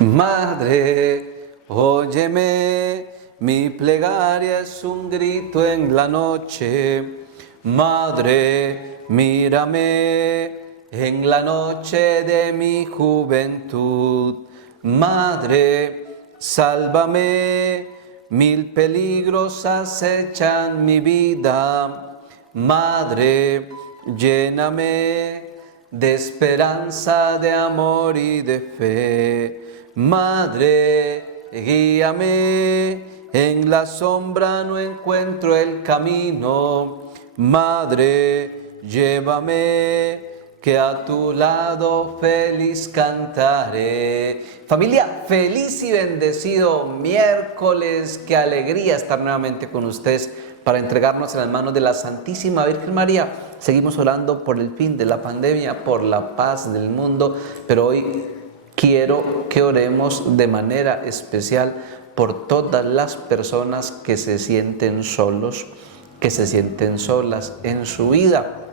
Madre, óyeme, mi plegaria es un grito en la noche. Madre, mírame en la noche de mi juventud. Madre, sálvame, mil peligros acechan mi vida. Madre, lléname de esperanza, de amor y de fe. Madre, guíame, en la sombra no encuentro el camino. Madre, llévame, que a tu lado feliz cantaré. Familia, feliz y bendecido miércoles. Qué alegría estar nuevamente con ustedes para entregarnos en las manos de la Santísima Virgen María. Seguimos orando por el fin de la pandemia, por la paz del mundo, pero hoy quiero que oremos de manera especial por todas las personas que se sienten solos, que se sienten solas en su vida.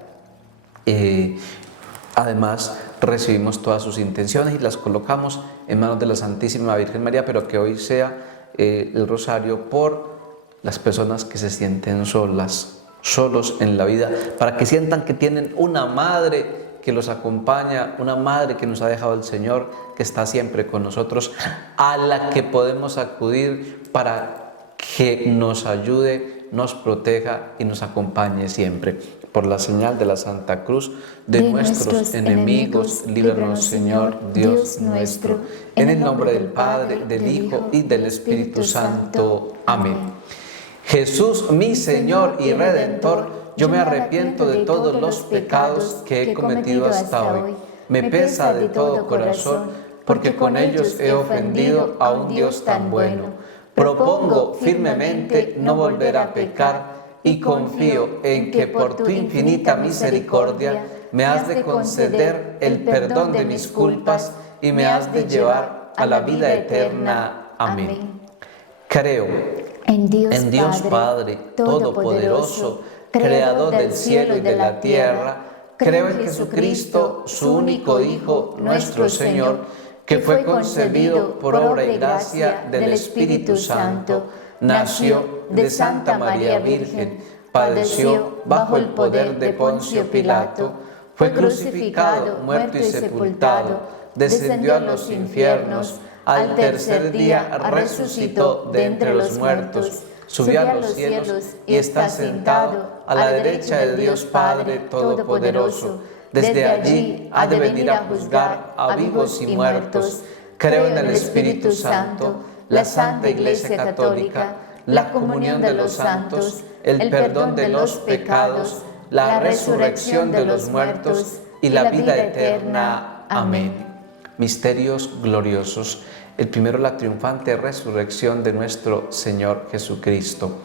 Además, recibimos todas sus intenciones y las colocamos en manos de la Santísima Virgen María, pero que hoy sea el rosario por las personas que se sienten solos en la vida, para que sientan que tienen una madre que los acompaña, una madre que nos ha dejado el Señor, que está siempre con nosotros, a la que podemos acudir para que nos ayude, nos proteja y nos acompañe siempre. Por la señal de la Santa Cruz de nuestros enemigos, líbranos, Señor, Dios nuestro, en el nombre del Padre, del Hijo y del Espíritu Santo. Amén. Jesús, mi Señor y Redentor, yo me arrepiento de todos los pecados que he cometido hasta hoy. Me pesa de todo corazón, porque con ellos he ofendido a un Dios tan bueno. Propongo firmemente no volver a pecar y confío en que por tu infinita misericordia me has de conceder el perdón de mis culpas y me has de llevar a la vida eterna. Amén. Creo en Dios Padre Todopoderoso, Creador del cielo y de la tierra. Creo en Jesucristo, su único Hijo, nuestro Señor, que fue concebido por obra y gracia del Espíritu Santo, nació de Santa María Virgen, padeció bajo el poder de Poncio Pilato, fue crucificado, muerto y sepultado, descendió a los infiernos, al tercer día resucitó de entre los muertos, subió a los cielos y está sentado a la derecha de Dios Padre Todopoderoso. Desde allí ha de venir a juzgar a vivos y muertos. Creo en el Espíritu Santo, la Santa Iglesia Católica, la comunión de los santos, el perdón de los pecados, la resurrección de los muertos y la vida eterna. Amén. Misterios gloriosos. El primero, la triunfante resurrección de nuestro Señor Jesucristo.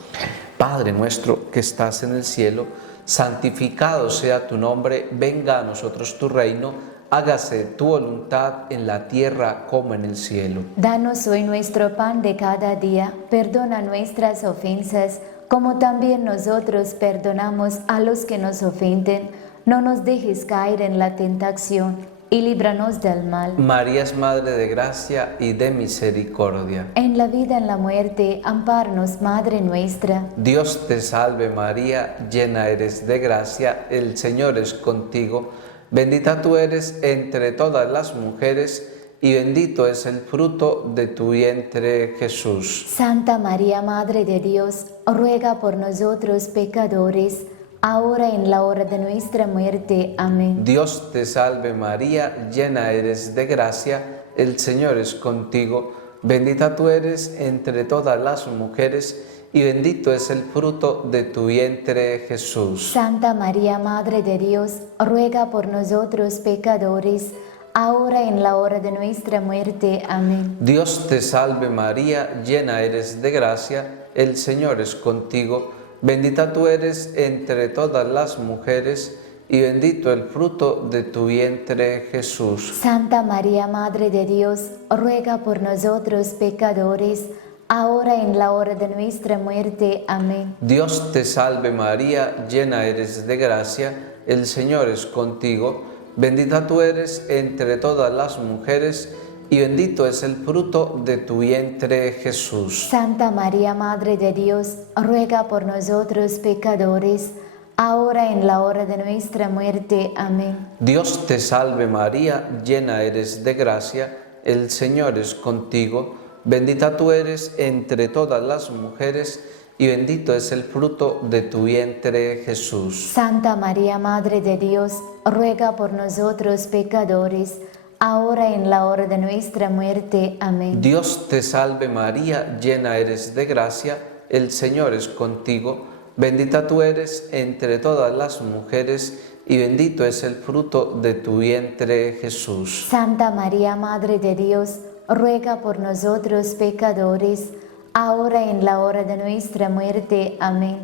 Padre nuestro que estás en el cielo, santificado sea tu nombre, venga a nosotros tu reino, hágase tu voluntad en la tierra como en el cielo. Danos hoy nuestro pan de cada día, perdona nuestras ofensas, como también nosotros perdonamos a los que nos ofenden. No nos dejes caer en la tentación y líbranos del mal. María es Madre de gracia y de misericordia. En la vida, en la muerte, ampáranos, Madre nuestra. Dios te salve María, llena eres de gracia, el Señor es contigo. Bendita tú eres entre todas las mujeres y bendito es el fruto de tu vientre, Jesús. Santa María, Madre de Dios, ruega por nosotros pecadores, ahora y en la hora de nuestra muerte. Amén. Dios te salve María, llena eres de gracia, el Señor es contigo. Bendita tú eres entre todas las mujeres y bendito es el fruto de tu vientre, Jesús. Santa María, Madre de Dios, ruega por nosotros pecadores, ahora y en la hora de nuestra muerte. Amén. Dios te salve María, llena eres de gracia, el Señor es contigo. Bendita tú eres entre todas las mujeres y bendito el fruto de tu vientre, Jesús. Santa María, Madre de Dios, ruega por nosotros pecadores, ahora y en la hora de nuestra muerte. Amén. Dios te salve María, llena eres de gracia, el Señor es contigo. Bendita tú eres entre todas las mujeres y bendito es el fruto de tu vientre, Jesús. Santa María, Madre de Dios, ruega por nosotros pecadores, ahora y en la hora de nuestra muerte. Amén. Dios te salve María, llena eres de gracia, el Señor es contigo, bendita tú eres entre todas las mujeres, y bendito es el fruto de tu vientre, Jesús. Santa María, Madre de Dios, ruega por nosotros pecadores, ahora y en la hora de nuestra muerte. Amén. Dios te salve María, llena eres de gracia, el Señor es contigo, bendita tú eres entre todas las mujeres, y bendito es el fruto de tu vientre, Jesús. Santa María, Madre de Dios, ruega por nosotros pecadores, ahora y en la hora de nuestra muerte. Amén.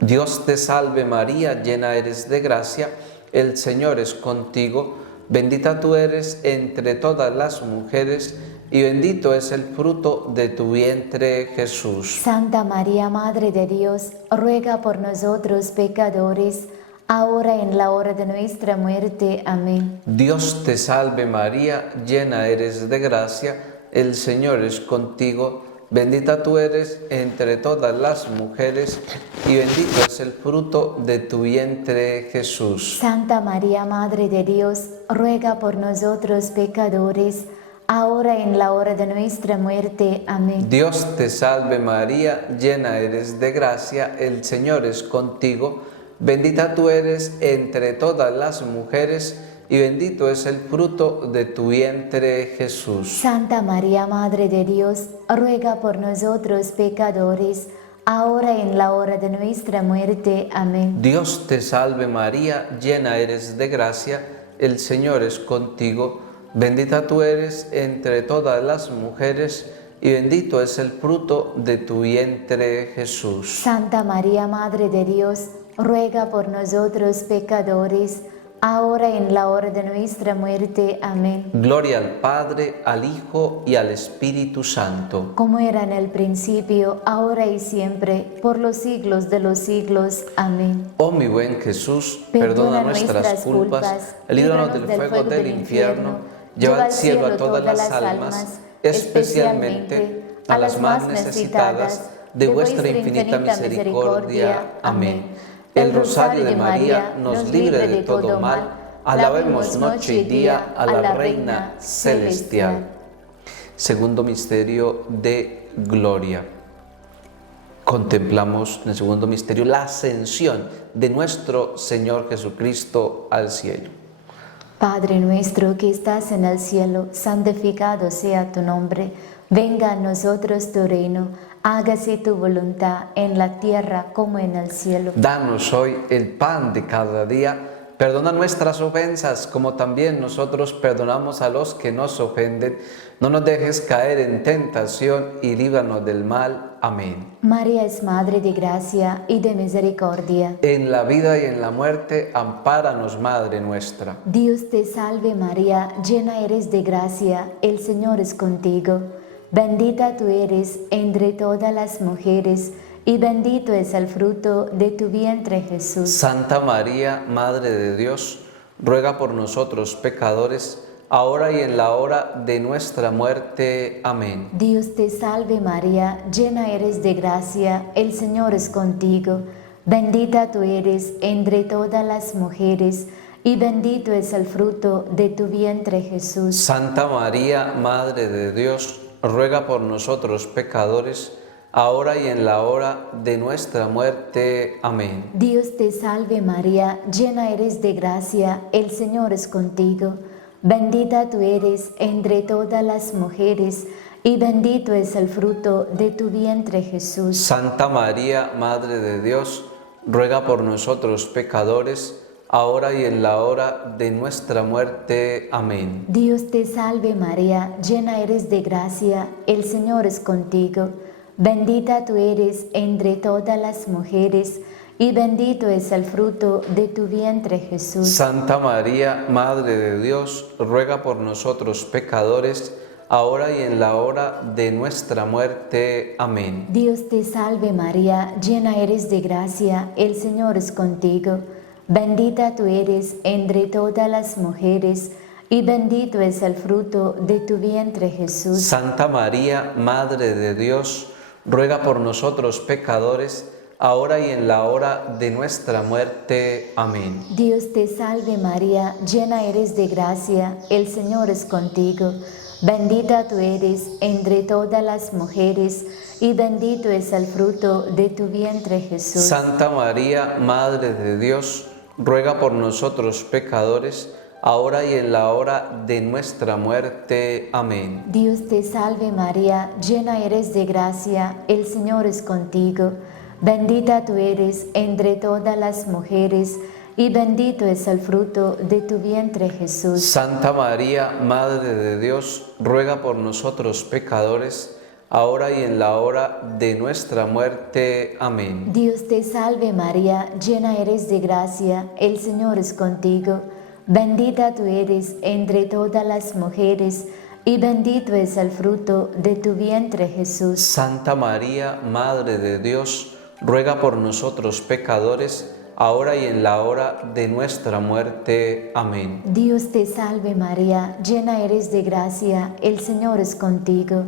Dios te salve María, llena eres de gracia, el Señor es contigo, bendita tú eres entre todas las mujeres, y bendito es el fruto de tu vientre, Jesús. Santa María, Madre de Dios, ruega por nosotros pecadores, ahora y en la hora de nuestra muerte. Amén. Dios te salve María, llena eres de gracia, el Señor es contigo, bendita tú eres entre todas las mujeres, y bendito es el fruto de tu vientre, Jesús. Santa María, Madre de Dios, ruega por nosotros pecadores, ahora y en la hora de nuestra muerte. Amén. Dios te salve María, llena eres de gracia, el Señor es contigo, bendita tú eres entre todas las mujeres, y bendito es el fruto de tu vientre, Jesús. Santa María, Madre de Dios, ruega por nosotros pecadores, ahora y en la hora de nuestra muerte. Amén. Dios te salve María, llena eres de gracia, el Señor es contigo, bendita tú eres entre todas las mujeres, y bendito es el fruto de tu vientre, Jesús. Santa María, Madre de Dios, ruega por nosotros pecadores, ahora y en la hora de nuestra muerte. Amén. Gloria al Padre, al Hijo y al Espíritu Santo. Como era en el principio, ahora y siempre, por los siglos de los siglos. Amén. Oh mi buen Jesús, perdona nuestras culpas, líbranos del fuego del infierno, lleva al cielo a todas las almas, especialmente a las más necesitadas de vuestra infinita misericordia. Amén. El rosario de María nos libre de todo mal. Alabemos noche y día a la Reina Celestial. Segundo misterio de gloria. Contemplamos en el segundo misterio la ascensión de nuestro Señor Jesucristo al cielo. Padre nuestro que estás en el cielo, santificado sea tu nombre. Venga a nosotros tu reino, hágase tu voluntad en la tierra como en el cielo. Danos hoy el pan de cada día, perdona nuestras ofensas como también nosotros perdonamos a los que nos ofenden. No nos dejes caer en tentación y líbranos del mal. Amén. María es Madre de gracia y de misericordia. En la vida y en la muerte, ampáranos, Madre nuestra. Dios te salve María, llena eres de gracia, el Señor es contigo. Bendita tú eres entre todas las mujeres, y bendito es el fruto de tu vientre, Jesús. Santa María, Madre de Dios, ruega por nosotros pecadores, ahora y en la hora de nuestra muerte. Amén. Dios te salve María, llena eres de gracia, el Señor es contigo. Bendita tú eres entre todas las mujeres, y bendito es el fruto de tu vientre, Jesús. Santa María, Madre de Dios, ruega por nosotros pecadores, ahora y en la hora de nuestra muerte. Amén. Dios te salve María, llena eres de gracia, el Señor es contigo. Bendita tú eres entre todas las mujeres, y bendito es el fruto de tu vientre, Jesús. Santa María, Madre de Dios, ruega por nosotros pecadores, ahora y en la hora de nuestra muerte. Amén. Dios te salve María, llena eres de gracia, el Señor es contigo. Bendita tú eres entre todas las mujeres, y bendito es el fruto de tu vientre, Jesús. Santa María, Madre de Dios, ruega por nosotros pecadores, ahora y en la hora de nuestra muerte. Amén. Dios te salve María, llena eres de gracia, el Señor es contigo. Bendita tú eres entre todas las mujeres, y bendito es el fruto de tu vientre, Jesús. Santa María, Madre de Dios, ruega por nosotros pecadores, ahora y en la hora de nuestra muerte. Amén. Dios te salve María, llena eres de gracia, el Señor es contigo. Bendita tú eres entre todas las mujeres, y bendito es el fruto de tu vientre, Jesús. Santa María, Madre de Dios, ruega por nosotros pecadores, ahora y en la hora de nuestra muerte. Amén. Dios te salve María, llena eres de gracia, el Señor es contigo. Bendita tú eres entre todas las mujeres, y bendito es el fruto de tu vientre, Jesús. Santa María, Madre de Dios, ruega por nosotros pecadores, ahora y en la hora de nuestra muerte. Amén. Dios te salve María, llena eres de gracia, el Señor es contigo. Bendita tú eres entre todas las mujeres, y bendito es el fruto de tu vientre, Jesús. Santa María, Madre de Dios, ruega por nosotros pecadores, ahora y en la hora de nuestra muerte. Amén. Dios te salve María, llena eres de gracia, el Señor es contigo.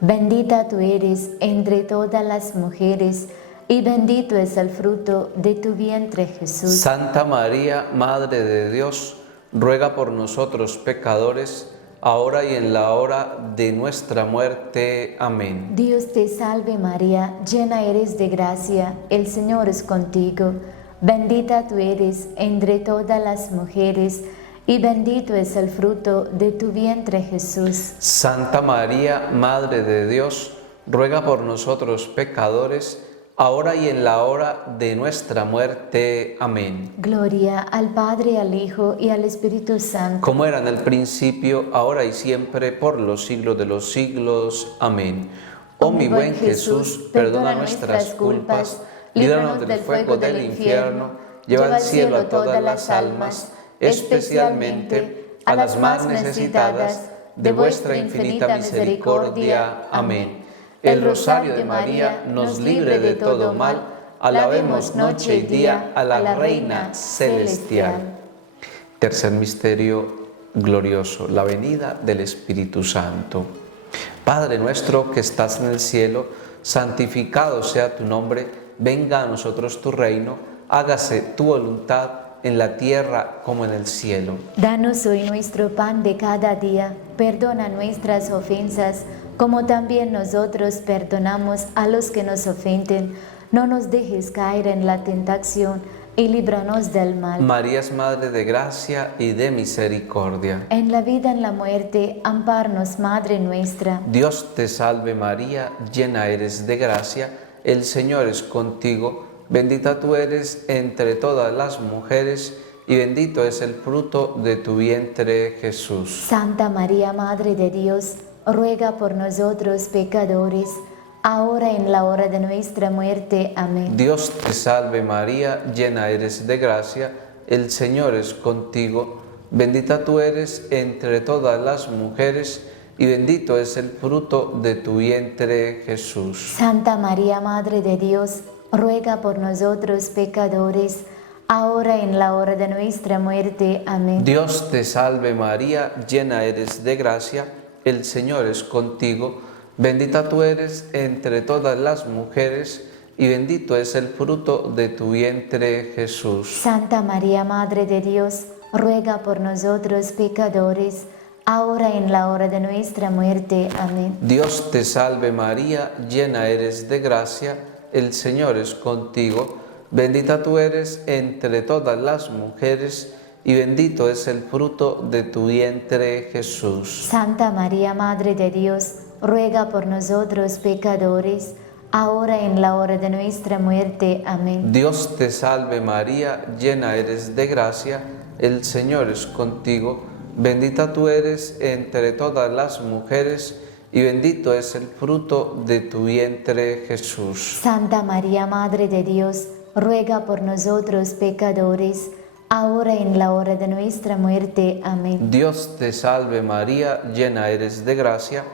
Bendita tú eres entre todas las mujeres, y bendito es el fruto de tu vientre, Jesús. Santa María, Madre de Dios, ruega por nosotros pecadores, ahora y en la hora de nuestra muerte. Amén. Dios te salve María, llena eres de gracia, el Señor es contigo. Bendita tú eres entre todas las mujeres, y bendito es el fruto de tu vientre, Jesús. Santa María, Madre de Dios, ruega por nosotros pecadores, ahora y en la hora de nuestra muerte. Amén. Gloria al Padre, al Hijo y al Espíritu Santo. Como era en el principio, ahora y siempre, por los siglos de los siglos. Amén. Oh mi buen Jesús, perdona nuestras culpas, líbranos del fuego del infierno, lleva al cielo a todas las almas, especialmente a las más necesitadas de vuestra infinita misericordia. Amén. El rosario de María nos libre de todo mal. Alabemos noche y día a la Reina Celestial. Tercer misterio glorioso, la venida del Espíritu Santo. Padre nuestro que estás en el cielo, santificado sea tu nombre, venga a nosotros tu reino, hágase tu voluntad en la tierra como en el cielo. Danos hoy nuestro pan de cada día, perdona nuestras ofensas, como también nosotros perdonamos a los que nos ofenden. No nos dejes caer en la tentación, y líbranos del mal. María es Madre de gracia y de misericordia. En la vida, en la muerte, ampáranos, Madre nuestra. Dios te salve María, llena eres de gracia, el Señor es contigo. Bendita tú eres entre todas las mujeres, y bendito es el fruto de tu vientre, Jesús. Santa María, Madre de Dios, ruega por nosotros pecadores, ahora y en la hora de nuestra muerte. Amén. Dios te salve María, llena eres de gracia, el Señor es contigo. Bendita tú eres entre todas las mujeres, y bendito es el fruto de tu vientre, Jesús. Santa María, Madre de Dios, ruega por nosotros pecadores, ahora y en la hora de nuestra muerte. Amén. Dios te salve María, llena eres de gracia, el Señor es contigo. Bendita tú eres entre todas las mujeres, y bendito es el fruto de tu vientre, Jesús. Santa María, Madre de Dios, ruega por nosotros pecadores, ahora y en la hora de nuestra muerte. Amén. Dios te salve María, llena eres de gracia, el Señor es contigo. Bendita tú eres entre todas las mujeres, y bendito es el fruto de tu vientre, Jesús. Santa María, Madre de Dios, ruega por nosotros pecadores, ahora y en la hora de nuestra muerte. Amén. Dios te salve María, llena eres de gracia, el Señor es contigo. Bendita tú eres entre todas las mujeres, y bendito es el fruto de tu vientre, Jesús. Santa María, Madre de Dios, ruega por nosotros pecadores, ahora y en la hora de nuestra muerte. Amén. Dios te salve María, llena eres de gracia,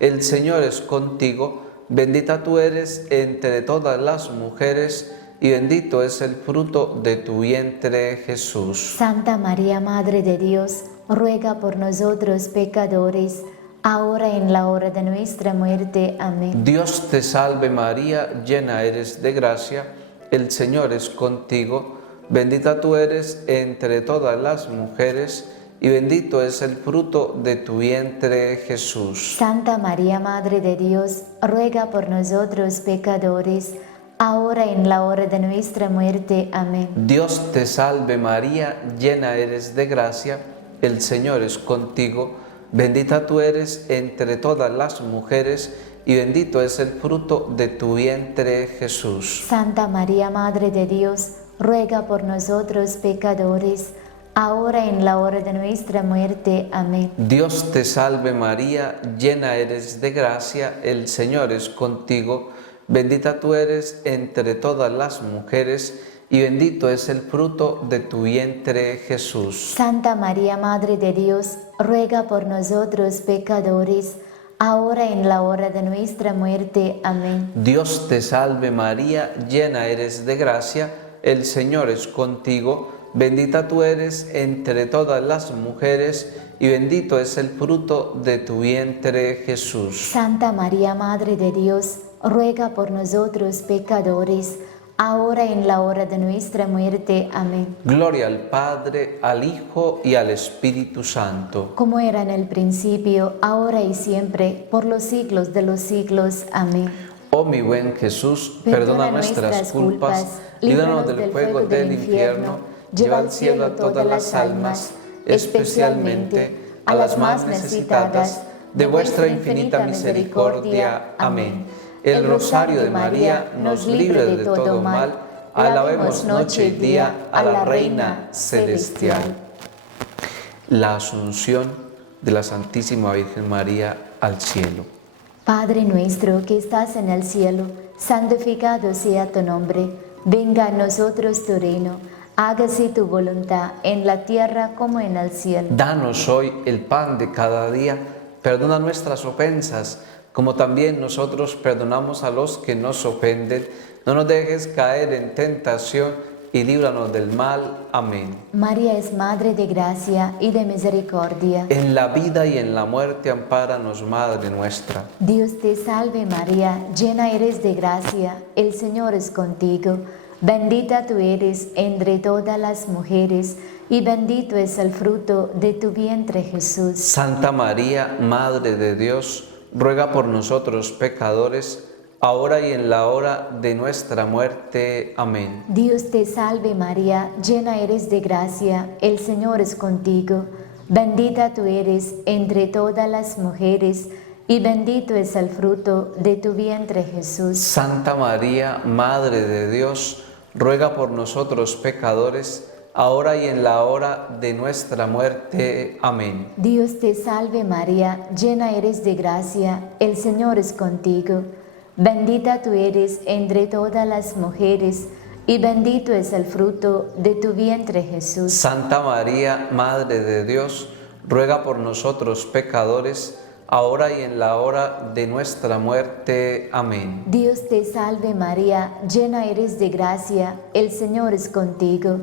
el Señor es contigo. Bendita tú eres entre todas las mujeres, y bendito es el fruto de tu vientre, Jesús. Santa María, Madre de Dios, ruega por nosotros pecadores, ahora y en la hora de nuestra muerte. Amén. Dios te salve María, llena eres de gracia, el Señor es contigo, bendita tú eres entre todas las mujeres, y bendito es el fruto de tu vientre, Jesús. Santa María, Madre de Dios, ruega por nosotros pecadores, ahora y en la hora de nuestra muerte. Amén. Dios te salve María, llena eres de gracia, el Señor es contigo, bendita tú eres entre todas las mujeres, y bendito es el fruto de tu vientre, Jesús. Santa María, Madre de Dios, ruega por nosotros pecadores, ahora y en la hora de nuestra muerte. Amén. Dios te salve María, llena eres de gracia, el Señor es contigo, bendita tú eres entre todas las mujeres, y bendito es el fruto de tu vientre, Jesús. Santa María, Madre de Dios, ruega por nosotros pecadores, ahora y en la hora de nuestra muerte. Amén. Dios te salve María, llena eres de gracia, el Señor es contigo, bendita tú eres entre todas las mujeres, y bendito es el fruto de tu vientre, Jesús. Santa María, Madre de Dios, ruega por nosotros pecadores, ahora y en la hora de nuestra muerte. Amén. Gloria al Padre, al Hijo y al Espíritu Santo. Como era en el principio, ahora y siempre, por los siglos de los siglos. Amén. Oh mi buen Jesús, perdona nuestras culpas, líbranos del fuego del infierno, lleva al cielo a todas las almas, especialmente a las más necesitadas de vuestra infinita misericordia. Amén. El rosario de María nos libre de todo mal. Alabemos noche y día a la Reina Celestial. La Asunción de la Santísima Virgen María al cielo. Padre nuestro que estás en el cielo, santificado sea tu nombre. Venga a nosotros tu reino. Hágase tu voluntad en la tierra como en el cielo. Danos hoy el pan de cada día. Perdona nuestras ofensas, como también nosotros perdonamos a los que nos ofenden. No nos dejes caer en tentación y líbranos del mal. Amén. María es Madre de gracia y de misericordia. En la vida y en la muerte, ampáranos, Madre nuestra. Dios te salve María, llena eres de gracia, el Señor es contigo. Bendita tú eres entre todas las mujeres, y bendito es el fruto de tu vientre, Jesús. Santa María, Madre de Dios, ruega por nosotros pecadores, ahora y en la hora de nuestra muerte. Amén. Dios te salve María, llena eres de gracia, el Señor es contigo. Bendita tú eres entre todas las mujeres, y bendito es el fruto de tu vientre, Jesús. Santa María, Madre de Dios, ruega por nosotros pecadores, ahora y en la hora de nuestra muerte. Amén. Dios te salve María, llena eres de gracia, el Señor es contigo. Bendita tú eres entre todas las mujeres, y bendito es el fruto de tu vientre, Jesús. Santa María, Madre de Dios, ruega por nosotros pecadores, ahora y en la hora de nuestra muerte. Amén. Dios te salve María, llena eres de gracia, el Señor es contigo.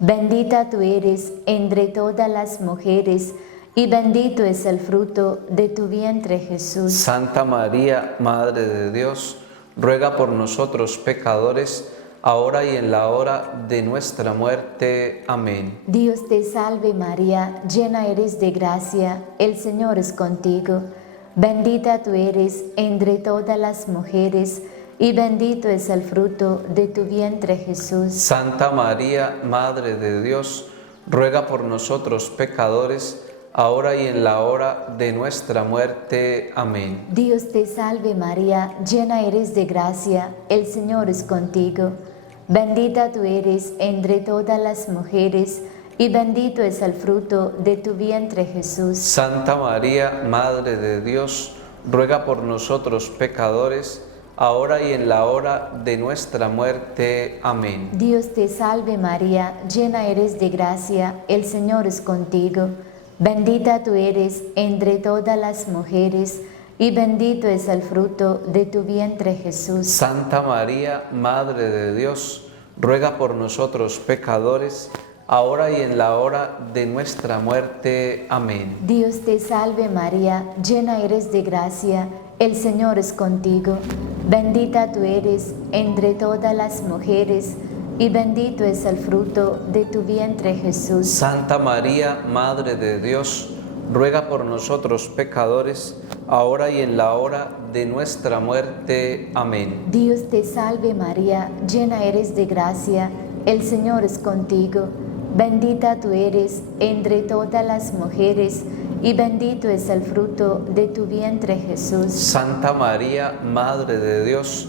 Bendita tú eres entre todas las mujeres, y bendito es el fruto de tu vientre, Jesús. Santa María, Madre de Dios, ruega por nosotros pecadores, ahora y en la hora de nuestra muerte. Amén. Dios te salve María, llena eres de gracia, el Señor es contigo. Bendita tú eres entre todas las mujeres, y bendito es el fruto de tu vientre, Jesús. Santa María, Madre de Dios, ruega por nosotros pecadores, ahora y en la hora de nuestra muerte. Amén. Dios te salve María, llena eres de gracia, el Señor es contigo. Bendita tú eres entre todas las mujeres, y bendito es el fruto de tu vientre, Jesús. Santa María, Madre de Dios, ruega por nosotros pecadores, ahora y en la hora de nuestra muerte. Amén. Dios te salve María, llena eres de gracia, el Señor es contigo. Bendita tú eres entre todas las mujeres, y bendito es el fruto de tu vientre, Jesús. Santa María, Madre de Dios, ruega por nosotros pecadores, ahora y en la hora de nuestra muerte. Amén. Dios te salve María, llena eres de gracia, el Señor es contigo. Bendita tú eres entre todas las mujeres, y bendito es el fruto de tu vientre Jesús. Santa María, Madre de Dios, ruega por nosotros pecadores, ahora y en la hora de nuestra muerte. Amén. Dios te salve María, llena eres de gracia, el Señor es contigo. Bendita tú eres entre todas las mujeres, y bendito es el fruto de tu vientre Jesús. Santa María, Madre de Dios,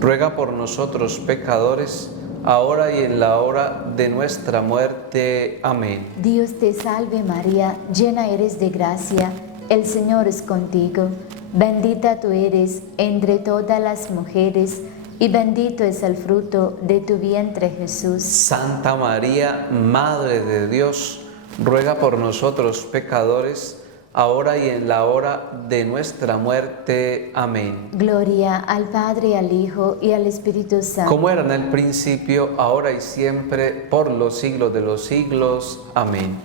ruega por nosotros pecadores, ahora y en la hora de nuestra muerte. Amén. Dios te salve María, llena eres de gracia, el Señor es contigo. Bendita tú eres entre todas las mujeres, y bendito es el fruto de tu vientre Jesús. Santa María, Madre de Dios, ruega por nosotros pecadores, ahora y en la hora de nuestra muerte. Amén. Gloria al Padre, al Hijo y al Espíritu Santo. Como era en el principio, ahora y siempre, por los siglos de los siglos. Amén.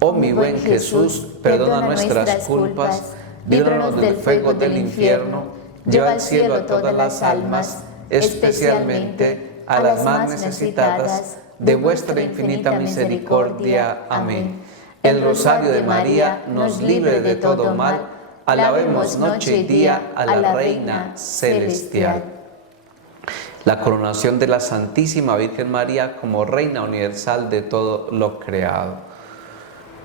Oh mi buen Jesús, perdona nuestras culpas, líbranos del fuego del infierno, lleva al cielo a todas las almas, especialmente a las más necesitadas de vuestra infinita misericordia. Amén. El rosario de María nos libre de todo mal. Alabemos noche y día a la Reina Celestial. La coronación de la Santísima Virgen María como Reina Universal de todo lo creado.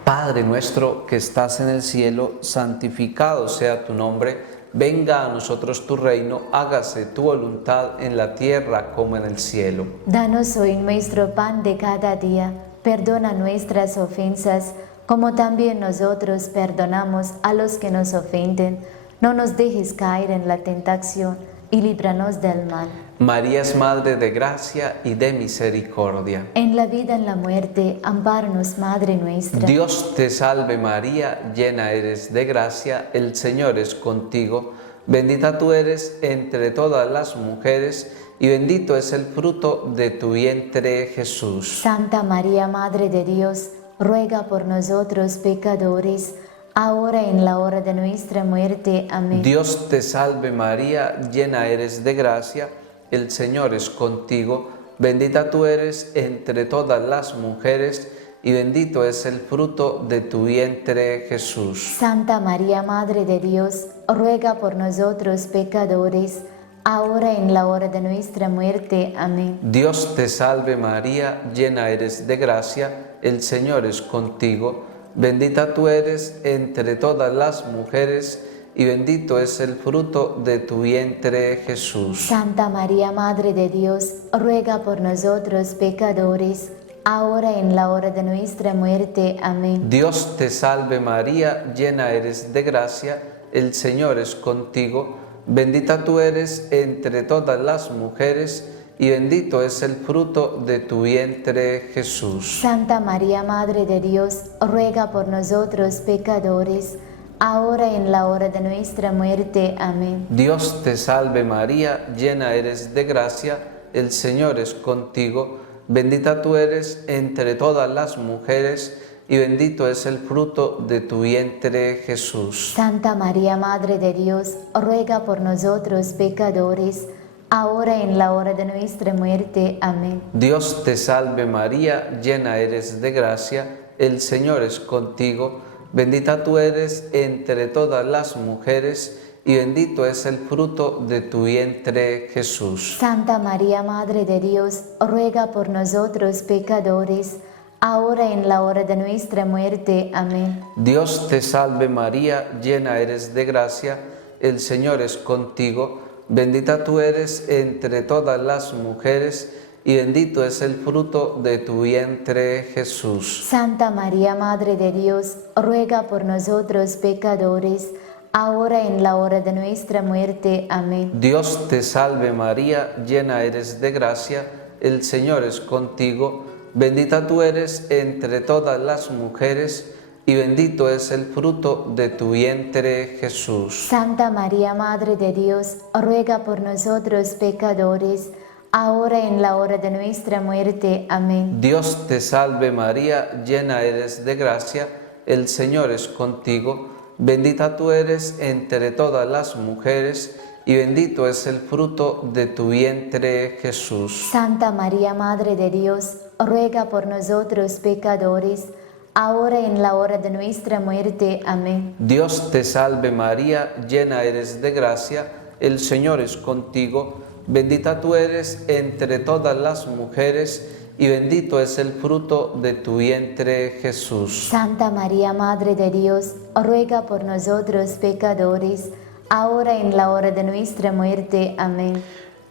Padre nuestro que estás en el cielo, santificado sea tu nombre. Venga a nosotros tu reino, hágase tu voluntad en la tierra como en el cielo. Danos hoy nuestro pan de cada día. Perdona nuestras ofensas, como también nosotros perdonamos a los que nos ofenden. No nos dejes caer en la tentación y líbranos del mal. María es Madre de gracia y de misericordia. En la vida, en la muerte, ampáranos, Madre nuestra. Dios te salve María, llena eres de gracia, el Señor es contigo. Bendita tú eres entre todas las mujeres, y bendito es el fruto de tu vientre, Jesús. Santa María, Madre de Dios, ruega por nosotros pecadores, ahora y en la hora de nuestra muerte. Amén. Dios te salve María, llena eres de gracia, el Señor es contigo. Bendita tú eres entre todas las mujeres, y bendito es el fruto de tu vientre, Jesús. Santa María, Madre de Dios, ruega por nosotros pecadores, ahora y en la hora de nuestra muerte. Amén. Dios te salve María, llena eres de gracia, el Señor es contigo. Bendita tú eres entre todas las mujeres, y bendito es el fruto de tu vientre, Jesús. Santa María, Madre de Dios, ruega por nosotros pecadores, ahora y en la hora de nuestra muerte. Amén. Dios te salve María, llena eres de gracia, el Señor es contigo. Bendita tú eres entre todas las mujeres, y bendito es el fruto de tu vientre, Jesús. Santa María, Madre de Dios, ruega por nosotros pecadores, ahora y en la hora de nuestra muerte. Amén. Dios te salve María, llena eres de gracia, el Señor es contigo. Bendita tú eres entre todas las mujeres, y bendito es el fruto de tu vientre, Jesús. Santa María, Madre de Dios, ruega por nosotros pecadores, ahora y en la hora de nuestra muerte. Amén. Dios te salve María, llena eres de gracia, el Señor es contigo. Bendita tú eres entre todas las mujeres, y bendito es el fruto de tu vientre, Jesús. Santa María, Madre de Dios, ruega por nosotros pecadores, ahora y en la hora de nuestra muerte. Amén. Dios te salve María, llena eres de gracia, el Señor es contigo. Bendita tú eres entre todas las mujeres, y bendito es el fruto de tu vientre, Jesús. Santa María, Madre de Dios, ruega por nosotros pecadores, ahora y en la hora de nuestra muerte. Amén. Dios te salve María, llena eres de gracia, el Señor es contigo. Bendita tú eres entre todas las mujeres, y bendito es el fruto de tu vientre, Jesús. Santa María, Madre de Dios, ruega por nosotros pecadores, ahora y en la hora de nuestra muerte. Amén. Dios te salve María, llena eres de gracia, el Señor es contigo, bendita tú eres entre todas las mujeres, y bendito es el fruto de tu vientre, Jesús. Santa María, Madre de Dios, ruega por nosotros pecadores, ahora y en la hora de nuestra muerte. Amén. Dios te salve María, llena eres de gracia, el Señor es contigo, bendita tú eres entre todas las mujeres, y bendito es el fruto de tu vientre, Jesús. Santa María, Madre de Dios, ruega por nosotros pecadores, ahora y en la hora de nuestra muerte. Amén.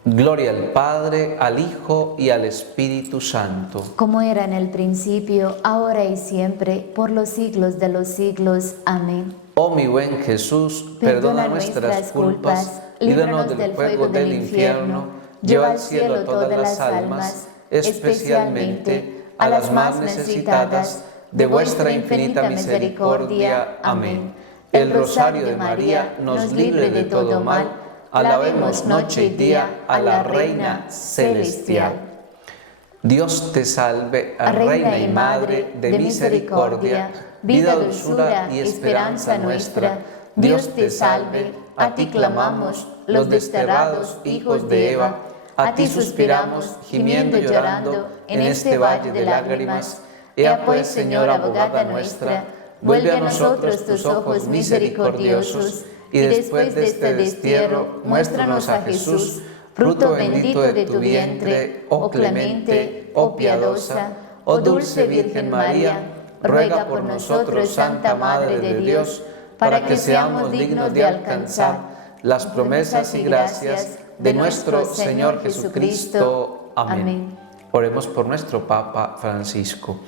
Gloria al Padre, al Hijo y al Espíritu Santo. Como era en el principio, ahora y siempre, por los siglos de los siglos. Amén. Oh mi buen Jesús, perdona nuestras culpas, líbranos del fuego del infierno, lleva al cielo todas las almas, especialmente a las más necesitadas de vuestra infinita misericordia. Amén. El rosario de María nos libre de todo mal. Alabemos noche y día a la Reina Celestial. Dios te salve, Reina y Madre de misericordia, vida, dulzura y esperanza nuestra. Dios te salve, a ti clamamos, los desterrados hijos de Eva, a ti suspiramos, gimiendo y llorando en este valle de lágrimas. Ea pues, Señora abogada nuestra, vuelve a nosotros tus ojos misericordiosos, y después de este destierro, muéstranos a Jesús, fruto bendito de tu vientre, oh clemente, oh piadosa, oh dulce Virgen María, ruega por nosotros, Santa Madre de Dios, para que seamos dignos de alcanzar las promesas y gracias de nuestro Señor Jesucristo. Amén. Oremos por nuestro Papa Francisco.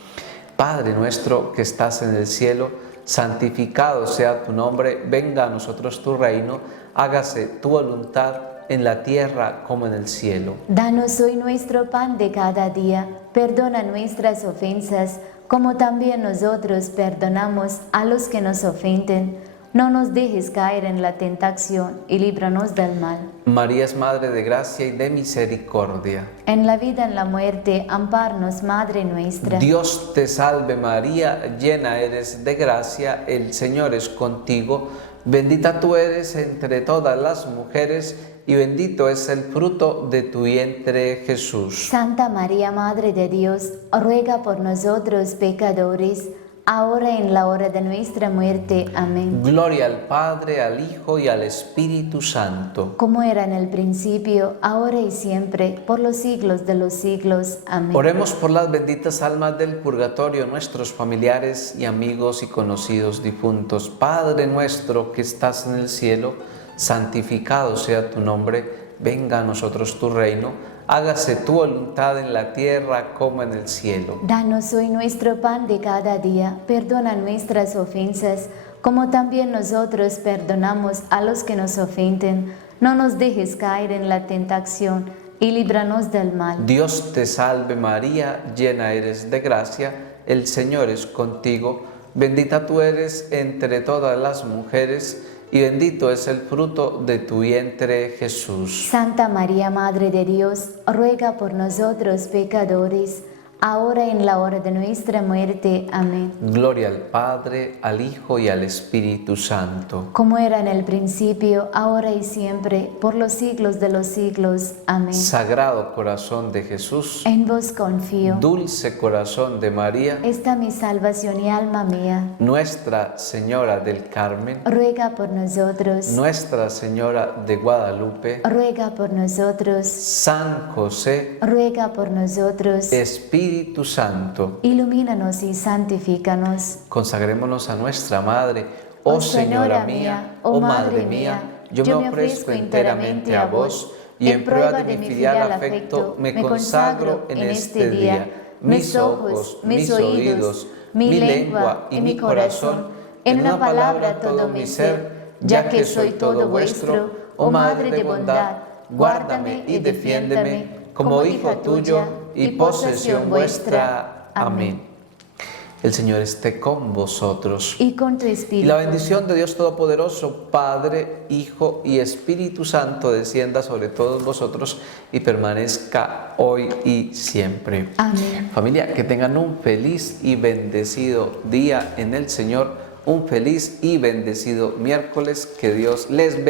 Padre nuestro que estás en el cielo, santificado sea tu nombre, venga a nosotros tu reino, hágase tu voluntad en la tierra como en el cielo. Danos hoy nuestro pan de cada día, perdona nuestras ofensas, como también nosotros perdonamos a los que nos ofenden. No nos dejes caer en la tentación y líbranos del mal. María es Madre de gracia y de misericordia. En la vida, en la muerte, amparanos, Madre nuestra. Dios te salve María, llena eres de gracia, el Señor es contigo, bendita tú eres entre todas las mujeres, y bendito es el fruto de tu vientre, Jesús. Santa María, Madre de Dios, ruega por nosotros pecadores, ahora y en la hora de nuestra muerte. Amén. Gloria al Padre, al Hijo y al Espíritu Santo. Como era en el principio, ahora y siempre, por los siglos de los siglos. Amén. Oremos por las benditas almas del purgatorio, nuestros familiares y amigos y conocidos difuntos. Padre nuestro que estás en el cielo, santificado sea tu nombre, venga a nosotros tu reino, hágase tu voluntad en la tierra como en el cielo. Danos hoy nuestro pan de cada día, perdona nuestras ofensas, como también nosotros perdonamos a los que nos ofenden. No nos dejes caer en la tentación y líbranos del mal. Dios te salve María, llena eres de gracia, el Señor es contigo, bendita tú eres entre todas las mujeres, y bendito es el fruto de tu vientre, Jesús. Santa María, Madre de Dios, ruega por nosotros pecadores, ahora y en la hora de nuestra muerte. Amén. Gloria al Padre, al Hijo y al Espíritu Santo. Como era en el principio, ahora y siempre, por los siglos de los siglos. Amén. Sagrado corazón de Jesús, en vos confío. Dulce corazón de María, esta mi salvación y alma mía. Nuestra Señora del Carmen, ruega por nosotros. Nuestra Señora de Guadalupe, ruega por nosotros. San José, ruega por nosotros. Espíritu Santo, ilumínanos y santifícanos. Consagrémonos a nuestra Madre. Oh Señora mía, oh Madre mía, yo me ofrezco enteramente a vos, y en prueba de mi filial afecto me consagro en este día mis ojos, mis oídos, mi lengua y mi corazón, en una palabra todo mi ser, ya que soy todo vuestro, oh Madre de bondad, guárdame y defiéndeme como hija tuya y posesión vuestra. Amén. El Señor esté con vosotros. y con tu Y espíritu. la bendición de Dios Todopoderoso, Padre, Hijo y Espíritu Santo, descienda sobre todos vosotros y permanezca hoy y siempre. Amén. Familia, que tengan un feliz y bendecido día en el Señor, un feliz y bendecido miércoles, que Dios les bendiga.